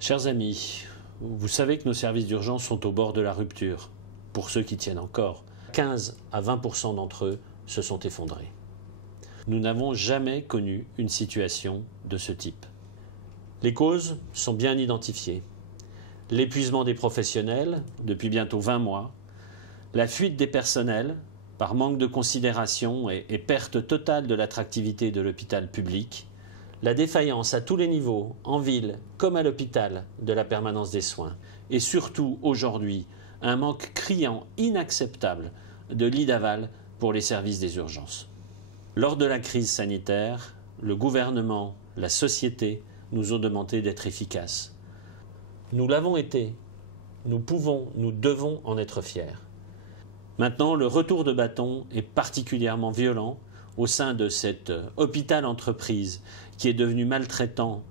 Chers amis, vous savez que nos services d'urgence sont au bord de la rupture. Pour ceux qui tiennent encore, 15 à 20% d'entre eux se sont effondrés. Nous n'avons jamais connu une situation de ce type. Les causes sont bien identifiées. L'épuisement des professionnels, depuis bientôt 20 mois, la fuite des personnels, par manque de considération et perte totale de l'attractivité de l'hôpital public, la défaillance à tous les niveaux, en ville comme à l'hôpital, de la permanence des soins, et surtout aujourd'hui, un manque criant, inacceptable, de lits d'aval pour les services des urgences. Lors de la crise sanitaire, le gouvernement, la société nous ont demandé d'être efficaces. Nous l'avons été. Nous pouvons, nous devons en être fiers. Maintenant, le retour de bâton est particulièrement violent au sein de cet hôpital-entreprise qui est devenu maltraitant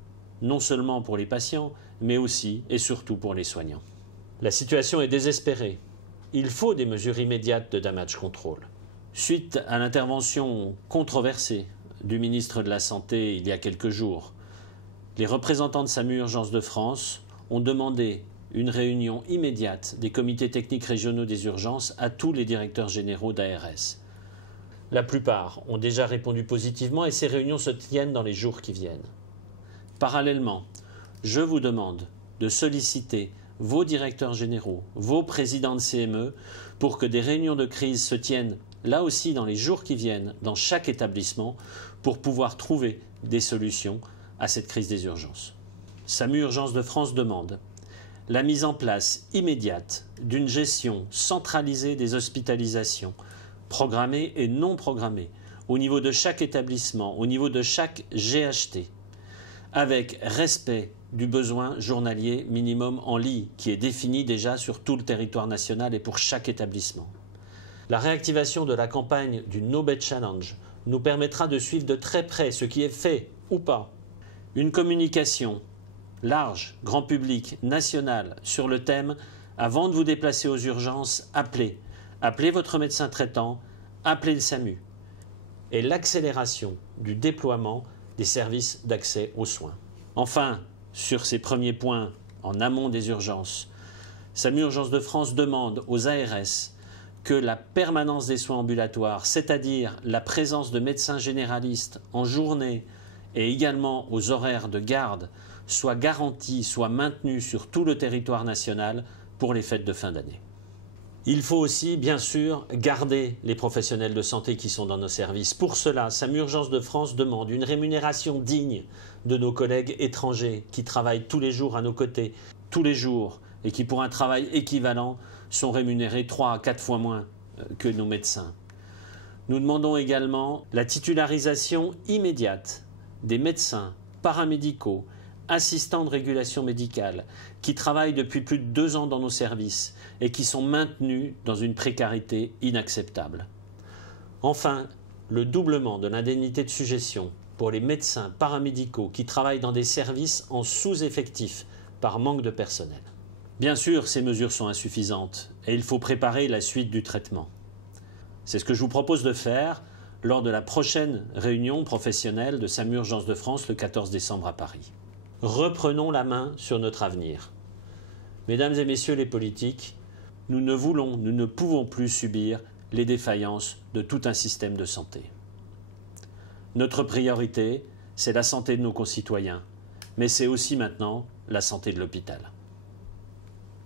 non seulement pour les patients, mais aussi et surtout pour les soignants. La situation est désespérée. Il faut des mesures immédiates de damage control. Suite à l'intervention controversée du ministre de la Santé il y a quelques jours, les représentants de SAMU Urgences de France ont demandé une réunion immédiate des comités techniques régionaux des urgences à tous les directeurs généraux d'ARS. La plupart ont déjà répondu positivement et ces réunions se tiennent dans les jours qui viennent. Parallèlement, je vous demande de solliciter vos directeurs généraux, vos présidents de CME pour que des réunions de crise se tiennent là aussi dans les jours qui viennent dans chaque établissement pour pouvoir trouver des solutions à cette crise des urgences. SAMU Urgences de France demande la mise en place immédiate d'une gestion centralisée des hospitalisations, programmées et non programmées, au niveau de chaque établissement, au niveau de chaque GHT, avec respect du besoin journalier minimum en lit, qui est défini déjà sur tout le territoire national et pour chaque établissement. La réactivation de la campagne du No Bed Challenge nous permettra de suivre de très près ce qui est fait ou pas. Une communication large, grand public, nationale, sur le thème « Avant de vous déplacer aux urgences, appelez. Appelez votre médecin traitant, appelez le SAMU » et l'accélération du déploiement des services d'accès aux soins. Enfin, sur ces premiers points en amont des urgences, SAMU Urgences de France demande aux ARS que la permanence des soins ambulatoires, c'est-à-dire la présence de médecins généralistes en journée et également aux horaires de garde, soit garantie, soit maintenue sur tout le territoire national pour les fêtes de fin d'année. Il faut aussi, bien sûr, garder les professionnels de santé qui sont dans nos services. Pour cela, SAMU Urgences de France demande une rémunération digne de nos collègues étrangers qui travaillent tous les jours à nos côtés, tous les jours, et qui pour un travail équivalent sont rémunérés 3 à 4 fois moins que nos médecins. Nous demandons également la titularisation immédiate des médecins, paramédicaux, assistants de régulation médicale qui travaillent depuis plus de 2 ans dans nos services et qui sont maintenus dans une précarité inacceptable. Enfin, le doublement de l'indemnité de suggestion pour les médecins paramédicaux qui travaillent dans des services en sous-effectif par manque de personnel. Bien sûr, ces mesures sont insuffisantes et il faut préparer la suite du traitement. C'est ce que je vous propose de faire lors de la prochaine réunion professionnelle de SAMU Urgences de France le 14 décembre à Paris. Reprenons la main sur notre avenir. Mesdames et messieurs les politiques, nous ne pouvons plus subir les défaillances de tout un système de santé. Notre priorité, c'est la santé de nos concitoyens, mais c'est aussi maintenant la santé de l'hôpital.